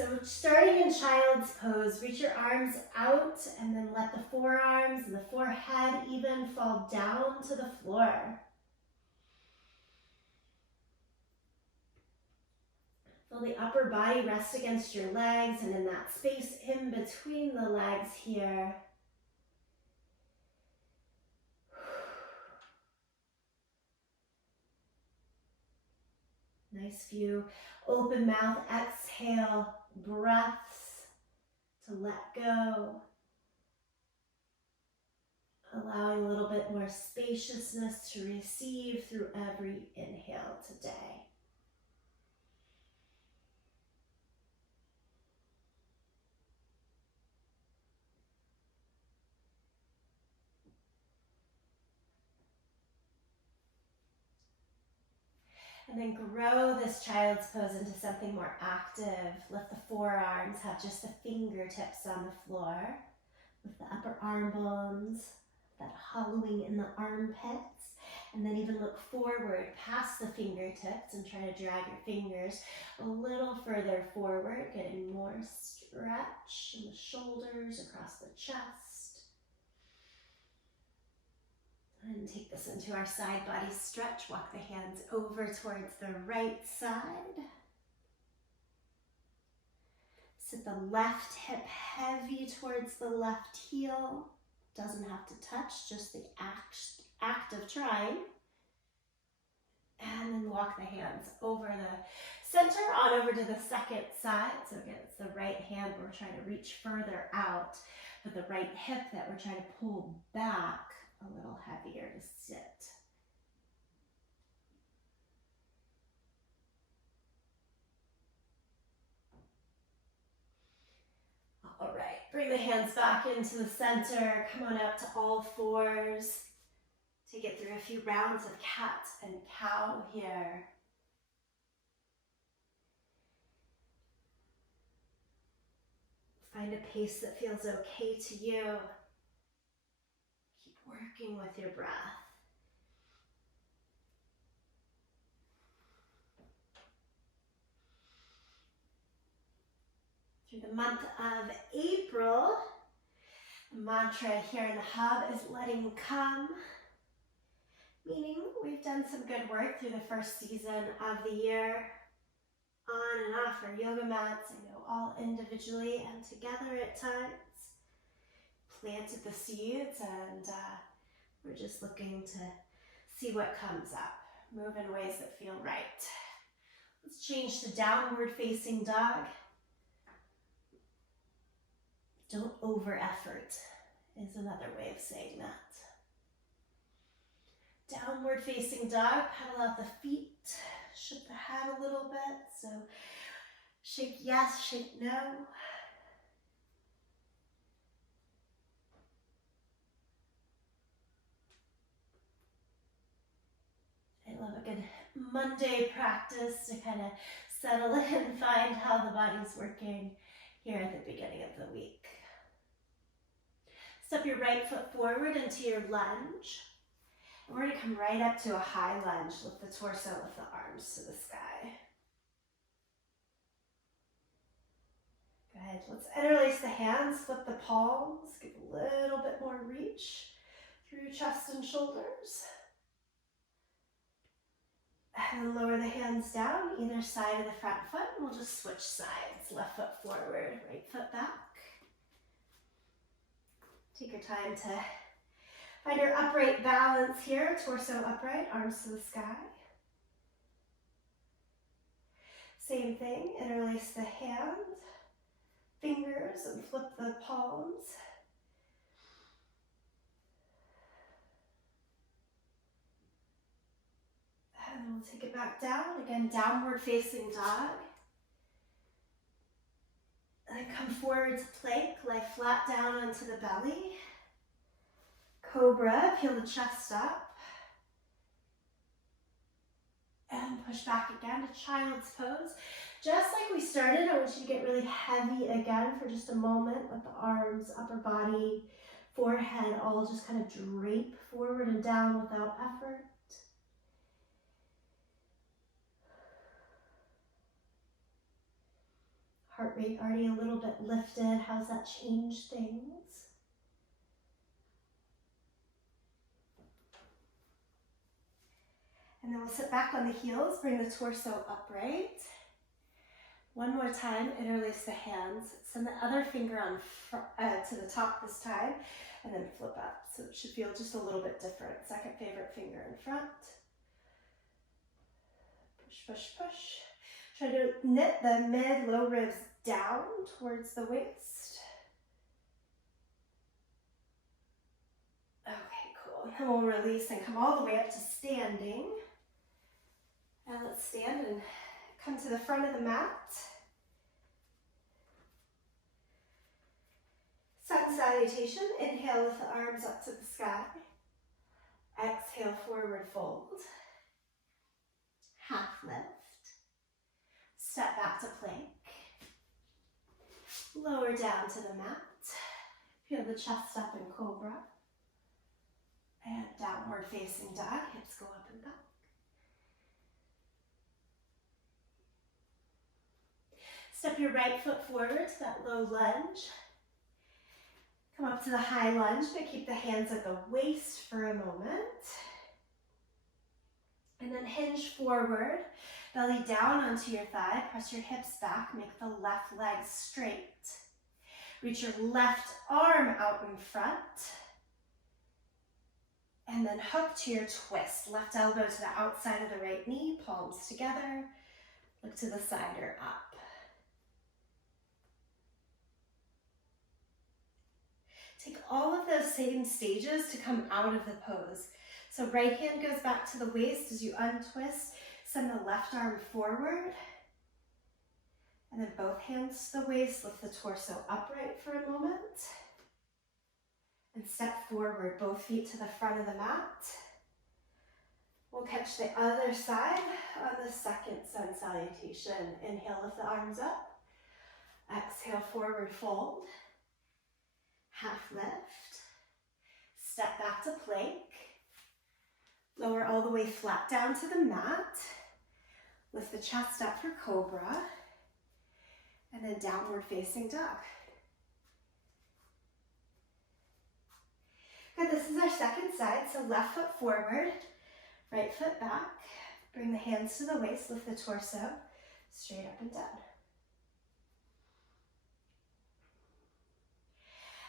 So starting in child's pose, reach your arms out and then let the forearms and the forehead even fall down to the floor. Feel the upper body rest against your legs, and in that space in between the legs here, nice few open mouth exhale breaths to let go, allowing a little bit more spaciousness to receive through every inhale today. And then grow this child's pose into something more active. Lift the forearms, have just the fingertips on the floor. With the upper arm bones, that hollowing in the armpits. And then even look forward past the fingertips and try to drag your fingers a little further forward, getting more stretch in the shoulders, across the chest. And take this into our side body stretch. Walk the hands over towards the right side. Sit the left hip heavy towards the left heel. Doesn't have to touch, just the act of trying. And then walk the hands over the center, on over to the second side. So again, it's the right hand, we're trying to reach further out, but the right hip that we're trying to pull back a little heavier to sit. All right, bring the hands back into the center. Come on up to all fours. Take it through a few rounds of cat and cow here. Find a pace that feels okay to you. Keep working with your breath. Through the month of April, the mantra here in the hub is letting come, meaning we've done some good work through the first season of the year, on and off our yoga mats, I know all individually and together at times. Planted the seeds, and we're just looking to see what comes up. Move in ways that feel right. Let's change to downward facing dog. Don't over effort is another way of saying that. Downward facing dog, pedal out the feet, shift the head a little bit. So shake yes, shake no. I love a good Monday practice to kind of settle in and find how the body's working here at the beginning of the week. Step your right foot forward into your lunge. And we're going to come right up to a high lunge. Lift the torso, lift the arms to the sky. Good. Let's interlace the hands, flip the palms, give a little bit more reach through chest and shoulders. And lower the hands down, either side of the front foot, and we'll just switch sides. Left foot forward, right foot back. Take your time to find your upright balance here, torso upright, arms to the sky. Same thing, interlace the hands, fingers, and flip the palms. And then we'll take it back down. Again, downward facing dog. And then come forward to plank, lie flat down onto the belly. Cobra, peel the chest up. And push back again to child's pose. Just like we started, I want you to get really heavy again for just a moment. Let the arms, upper body, forehead all just kind of drape forward and down without effort. Heart rate already a little bit lifted. How's that change things? And then we'll sit back on the heels, bring the torso upright. One more time, interlace the hands. Send the other finger on to the top this time, and then flip up. So it should feel just a little bit different. Second favorite finger in front. Push, push, push. Try to knit the mid-low ribs down towards the waist. Okay, cool. And we'll release and come all the way up to standing. And let's stand and come to the front of the mat. Sun salutation. Inhale with the arms up to the sky. Exhale, forward fold. Half lift. Step back to plank. Lower down to the mat. Feel the chest up in cobra. And downward facing dog. Hips go up and back. Step your right foot forward to that low lunge. Come up to the high lunge, but keep the hands at the waist for a moment. And then hinge forward, belly down onto your thigh. Press your hips back, make the left leg straight. Reach your left arm out in front. And then hook to your twist. Left elbow to the outside of the right knee, palms together. Look to the side or up. Take all of those same stages to come out of the pose. So right hand goes back to the waist as you untwist. Send the left arm forward. And then both hands to the waist. Lift the torso upright for a moment. And step forward, both feet to the front of the mat. We'll catch the other side on the second sun salutation. Inhale, lift the arms up. Exhale, forward fold. Half lift. Step back to plank. Lower all the way flat down to the mat. Lift the chest up for cobra. And then downward facing dog. Good, this is our second side. So left foot forward, right foot back. Bring the hands to the waist, lift the torso, straight up and down.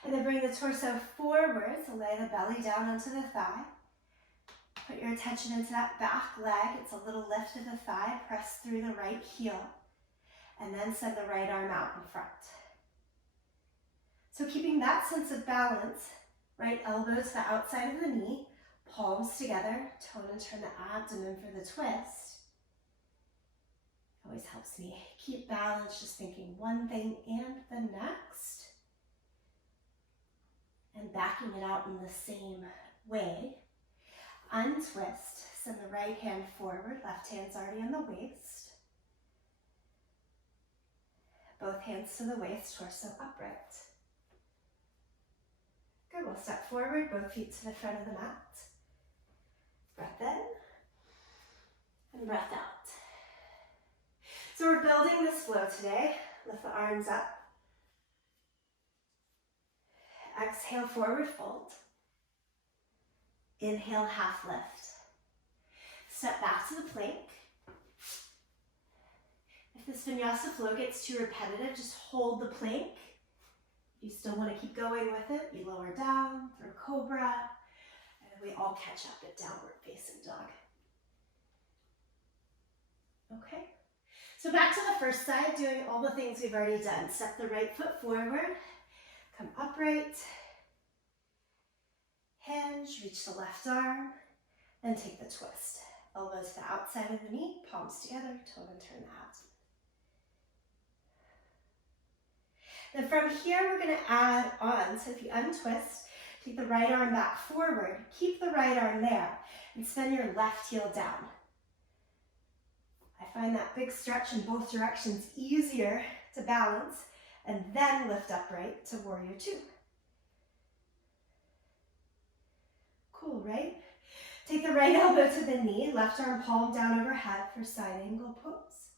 And then bring the torso forward, so lay the belly down onto the thigh. Put your attention into that back leg. It's a little lift of the thigh. Press through the right heel. And then send the right arm out in front. So keeping that sense of balance, right elbow to the outside of the knee, palms together, tone and turn the abdomen for the twist. Always helps me keep balance, just thinking one thing and the next. And backing it out in the same way. Untwist, send the right hand forward, left hand's already on the waist. Both hands to the waist, torso upright. Good, we'll step forward, both feet to the front of the mat. Breath in and breath out. So we're building this flow today. Lift the arms up. Exhale, forward fold. Inhale, half lift. Step back to the plank. If this vinyasa flow gets too repetitive, just hold the plank. If you still want to keep going with it, you lower down through cobra, and then we all catch up at downward facing dog. Okay, so back to the first side, doing all the things we've already done. Step the right foot forward, come upright, hinge, reach the left arm, then take the twist. Elbows to the outside of the knee, palms together, tone and turn the abdomen. Then from here, we're going to add on. So if you untwist, take the right arm back forward, keep the right arm there, and send your left heel down. I find that big stretch in both directions easier to balance, and then lift upright to warrior two. Cool, right? Take the right elbow to the knee, left arm palm down overhead for side angle pose.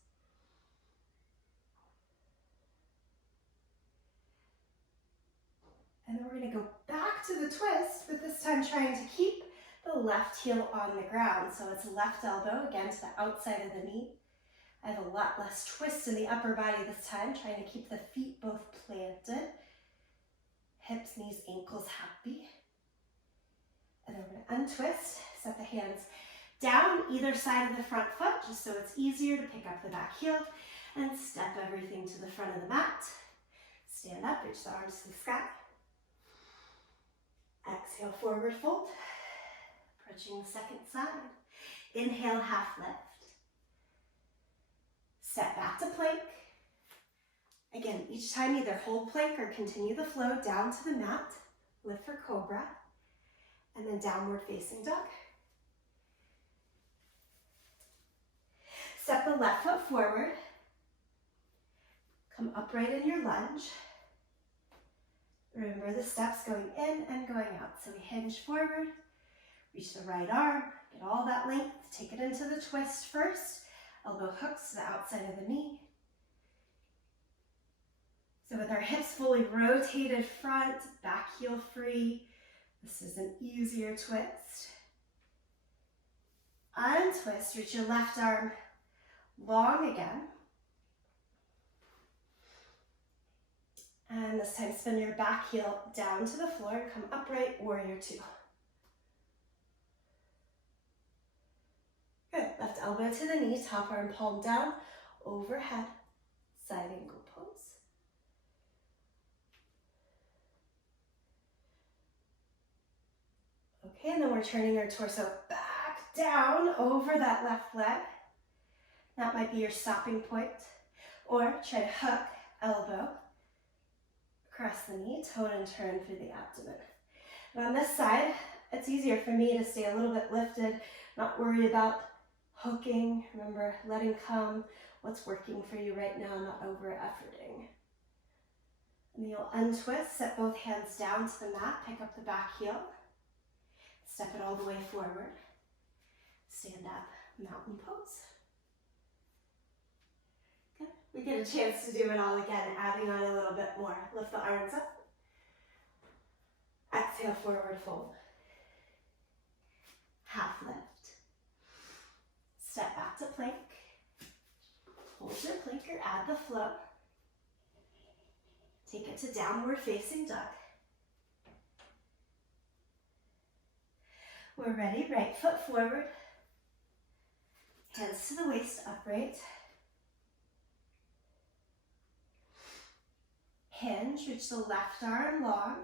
And then we're going to go back to the twist, but this time trying to keep the left heel on the ground. So it's left elbow, again, to the outside of the knee. I have a lot less twist in the upper body this time, trying to keep the feet both planted. Hips, knees, ankles happy. And then we're going to untwist, set the hands down either side of the front foot, just so it's easier to pick up the back heel, and step everything to the front of the mat. Stand up, reach the arms to the sky. Exhale, forward fold. Approaching the second side. Inhale, half lift. Step back to plank. Again, each time either hold plank or continue the flow down to the mat. Lift for cobra. And then downward facing dog. Step the left foot forward. Come upright in your lunge. Remember the steps going in and going out. So we hinge forward, reach the right arm, get all that length, take it into the twist first. Elbow hooks to the outside of the knee. So with our hips fully rotated front, back heel free, this is an easier twist. Untwist, reach your left arm long again. And this time spin your back heel down to the floor and come upright, warrior two. Good, left elbow to the knee, top arm palm down, overhead, side angle pose. Okay, and then we're turning our torso back down over that left leg. That might be your stopping point. Or try to hook elbow across the knee, tone and turn through the abdomen. And on this side, it's easier for me to stay a little bit lifted, not worried about hooking. Remember, letting come what's working for you right now, not over-efforting. And you'll untwist, set both hands down to the mat, pick up the back heel, step it all the way forward, stand up, mountain pose. Good. We get a chance to do it all again, adding on a little bit more. Lift the arms up. Exhale, forward fold. Half lift. Step back to plank. Hold your plank or add the flow. Take it to downward facing dog. We're ready, right foot forward. Hands to the waist, upright. Hinge, reach the left arm long.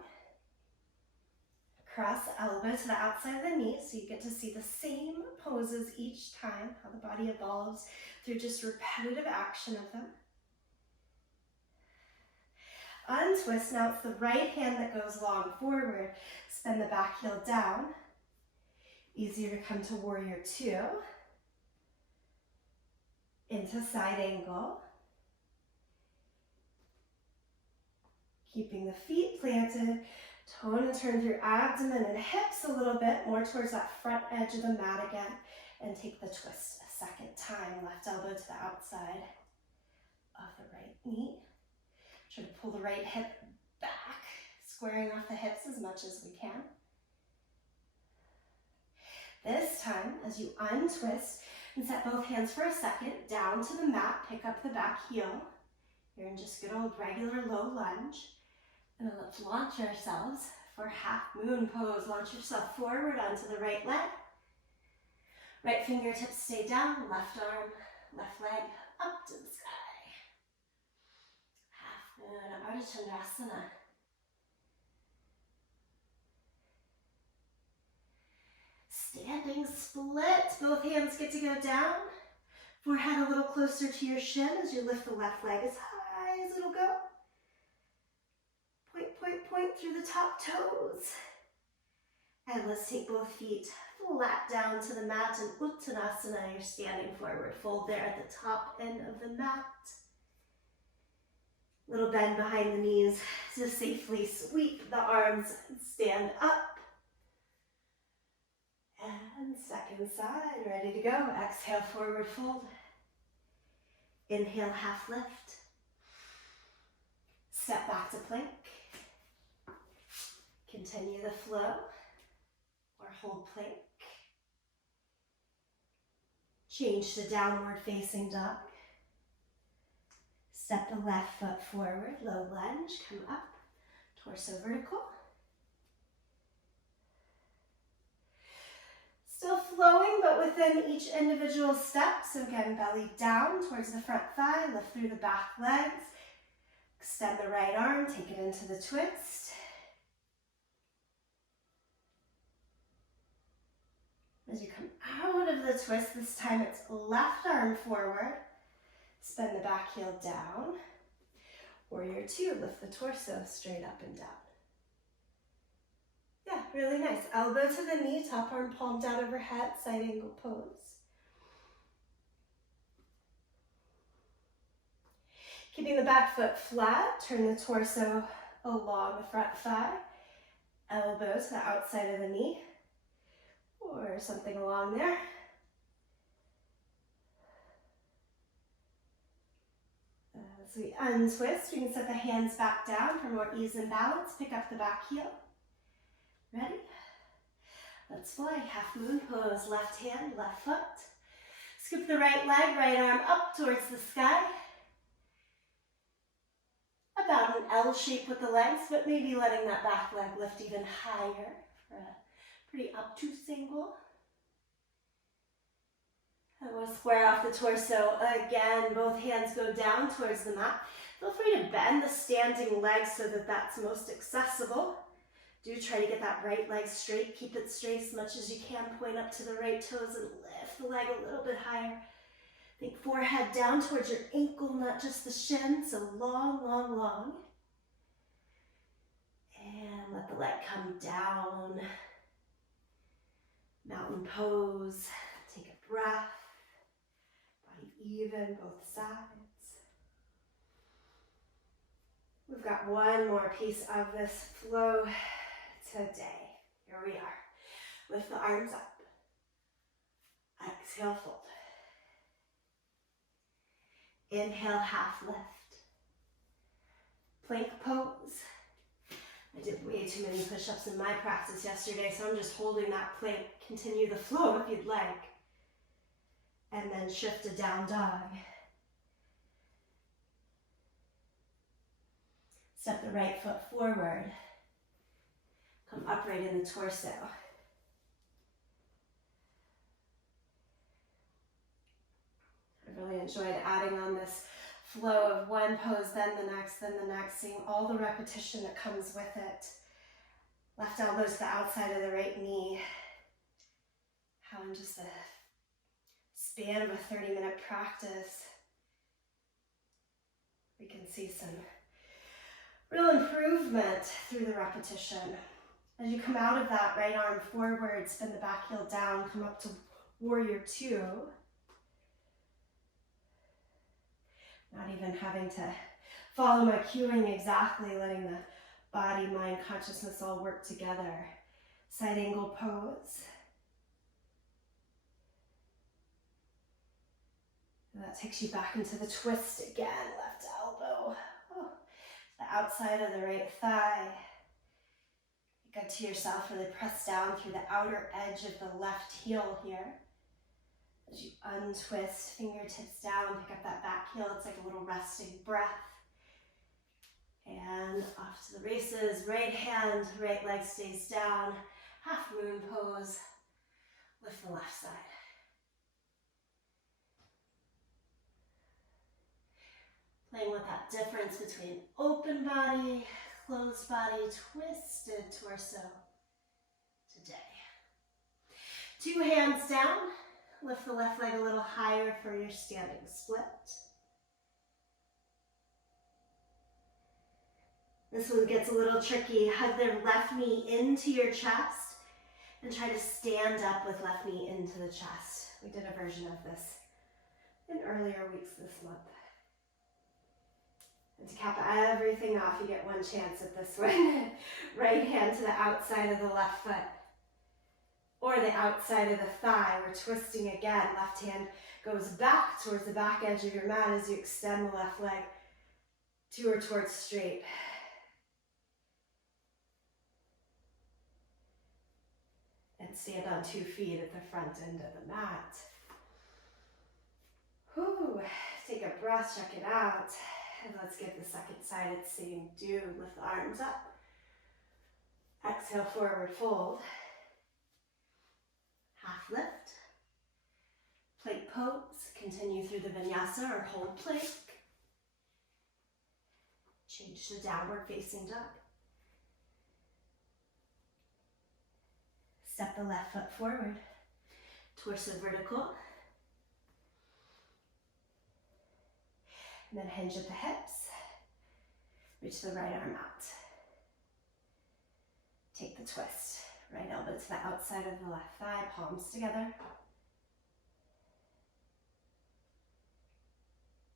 Cross the elbow to the outside of the knee so you get to see the same poses each time, how the body evolves through just repetitive action of them. Untwist, now it's the right hand that goes long forward. Spin the back heel down. Easier to come to warrior two. Into side angle. Keeping the feet planted. Tone and turn through abdomen and hips a little bit, more towards that front edge of the mat again. And take the twist a second time. Left elbow to the outside of the right knee. Try to pull the right hip back, squaring off the hips as much as we can. This time, as you untwist and set both hands for a second, down to the mat, pick up the back heel. You're in just good old regular low lunge. And then let's launch ourselves for half moon pose. Launch yourself forward onto the right leg. Right fingertips stay down, left arm, left leg up to the sky. Half moon, Ardha Chandrasana. Standing split, both hands get to go down. Forehead a little closer to your shin as you lift the left leg as high as it'll go. Point, point, point through the top toes. And let's take both feet flat down to the mat in Uttanasana. You're standing forward fold there at the top end of the mat. Little bend behind the knees to safely sweep the arms and stand up. And second side, ready to go. Exhale, forward fold. Inhale, half lift. Step back to plank. Continue the flow or hold plank. Change to downward facing dog. Step the left foot forward, low lunge, come up, torso vertical. Still flowing, but within each individual step. So again, belly down towards the front thigh, lift through the back legs. Extend the right arm, take it into the twist. As you come out of the twist, this time it's left arm forward. Spin the back heel down. Warrior two, lift the torso straight up and down. Yeah, really nice. Elbow to the knee, top arm palm down overhead, side angle pose. Keeping the back foot flat, turn the torso along the front thigh. Elbow to the outside of the knee, or something along there. As we untwist, we can set the hands back down for more ease and balance. Pick up the back heel. Ready? Let's fly. Half moon pose. Left hand, left foot. Scoop the right leg, right arm up towards the sky. About an L shape with the legs, but maybe letting that back leg lift even higher for a pretty obtuse angle. And we'll square off the torso again. Both hands go down towards the mat. Feel free to bend the standing leg so that that's most accessible. Do try to get that right leg straight. Keep it straight as much as you can. Point up to the right toes and lift the leg a little bit higher. Think forehead down towards your ankle, not just the shin. So long, long, long. And let the leg come down. Mountain pose. Take a breath. Body even, both sides. We've got one more piece of this flow today. Here we are. Lift the arms up. Exhale, fold. Inhale, half lift. Plank pose. I did way too many push-ups in my practice yesterday, so I'm just holding that plank. Continue the flow if you'd like. And then shift to down dog. Step the right foot forward. Come upright in the torso. I really enjoyed adding on this flow of one pose, then the next, seeing all the repetition that comes with it. Left elbow to the outside of the right knee. How in just a span of a 30-minute practice, we can see some real improvement through the repetition. As you come out of that, right arm forward, spin the back heel down, come up to warrior two. Not even having to follow my cueing exactly, letting the body, mind, consciousness all work together. Side angle pose. And that takes you back into the twist again. Left elbow. Oh, the outside of the right thigh. Get good to yourself, really press down through the outer edge of the left heel here. As you untwist, fingertips down, pick up that back heel. It's like a little resting breath. And off to the races. Right hand, right leg stays down. Half moon pose. Lift the left side. Playing with that difference between open body, closed body, twisted torso today. Two hands down. Lift the left leg a little higher for your standing split. This one gets a little tricky. Hug the left knee into your chest and try to stand up with left knee into the chest. We did a version of this in earlier weeks this month. And to cap everything off, you get one chance at this one. Right hand to the outside of the left foot. Or the outside of the thigh. We're twisting again. Left hand goes back towards the back edge of your mat as you extend the left leg to or towards straight. and stand on 2 feet at the front end of the mat. Whew. Take a breath, check it out. And let's get the second side at the same do. Lift the arms up. Exhale, forward fold. Half lift. Plank pose. Continue through the vinyasa or hold plank. Change to downward facing dog. Step the left foot forward. Torso vertical. And then hinge at the hips. Reach the right arm out. Take the twist. Right elbow to the outside of the left thigh, palms together.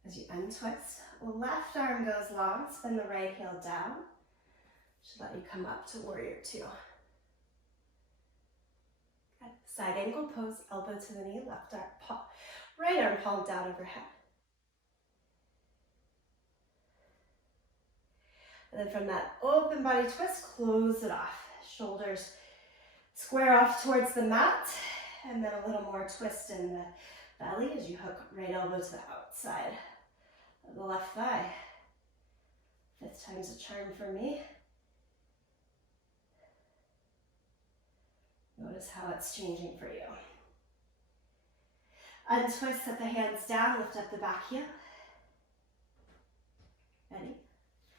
As you untwist, left arm goes long, spin the right heel down. Should let you come up to warrior two. Good. Side angle pose, elbow to the knee, left arm, right arm palm down overhead. And then from that open body twist, close it off. Shoulders square off towards the mat, and then a little more twist in the belly as you hook right elbow to the outside of the left thigh. 5th time's a charm for me. Notice how it's changing for you. Untwist, set the hands down, lift up the back heel. Ready?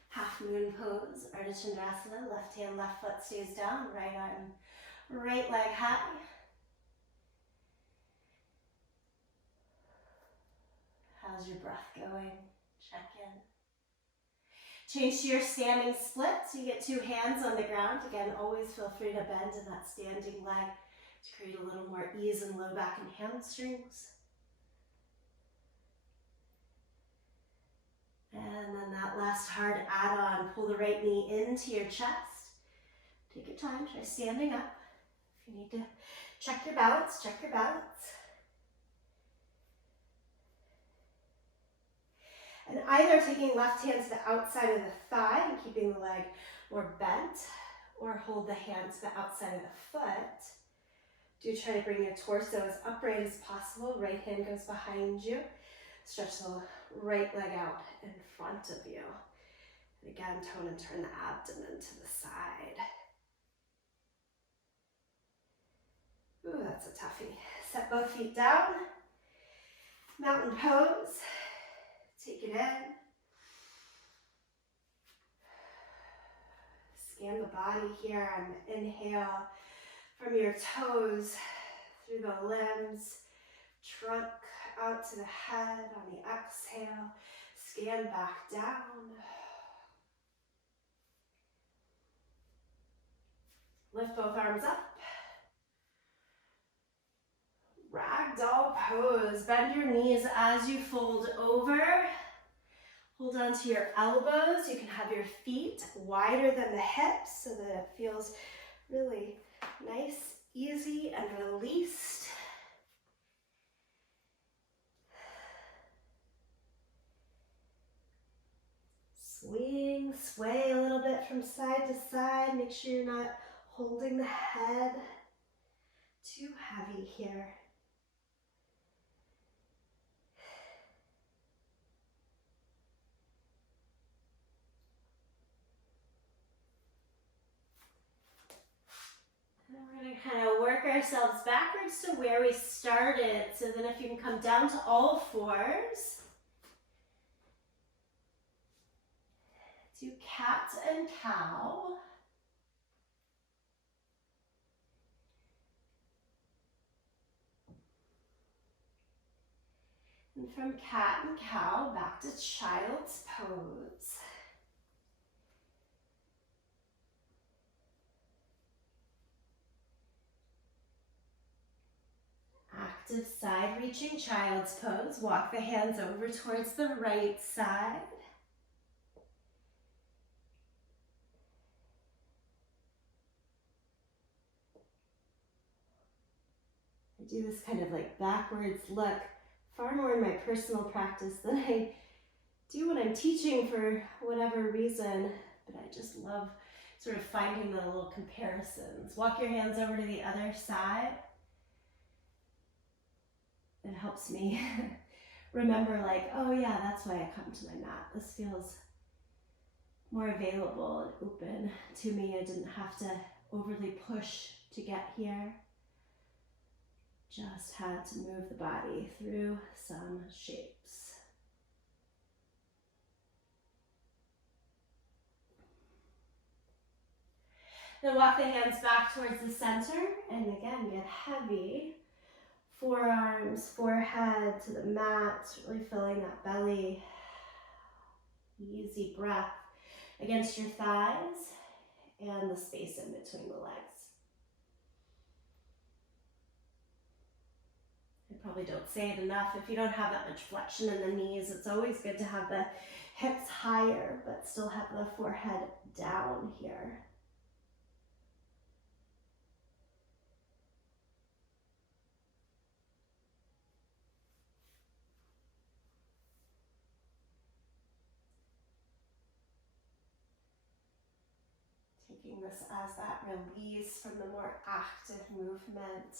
Half moon pose, Ardha Chandrasana, left hand, left foot stays down, right arm, right leg high. How's your breath going? Check in. Change to your standing split, so you get 2 hands on the ground. Again, always feel free to bend in that standing leg to create a little more ease in low back and hamstrings. And then that last hard add-on, pull the right knee into your chest. Take your time, try standing up. If you need to check your balance, check your balance. And either taking left hand to the outside of the thigh and keeping the leg more bent, or hold the hand to the outside of the foot. Do try to bring your torso as upright as possible. Right hand goes behind you. Stretch the right leg out in front of you. And again, tone and turn the abdomen to the side. Ooh, that's a toughie. Set both feet down. Mountain pose. Take it in. Scan the body here and inhale from your toes through the limbs, trunk out to the head on the exhale. Scan back down. Lift both arms up. Ragdoll pose. Bend your knees as you fold over. Hold on to your elbows. You can have your feet wider than the hips so that it feels really nice, easy, and released. Swing, sway a little bit from side to side. Make sure you're not holding the head too heavy here. And we're going to kind of work ourselves backwards to where we started. So then if you can come down to all fours. Do cat and cow. And from cat and cow, back to child's pose. Active side reaching child's pose. Walk the hands over towards the right side. I do this kind of like backwards look far more in my personal practice than I do when I'm teaching for whatever reason, but I just love sort of finding the little comparisons. Walk your hands over to the other side. It helps me remember, like, oh yeah, that's why I come to my mat. This feels more available and open to me. I didn't have to overly push to get here. Just had to move the body through some shapes. Then walk the hands back towards the center, and again, get heavy. Forearms, forehead to the mat, really filling that belly. Easy breath against your thighs and the space in between the legs. I probably don't say it enough. If you don't have that much flexion in the knees, it's always good to have the hips higher, but still have the forehead down here. Taking this as that release from the more active movement.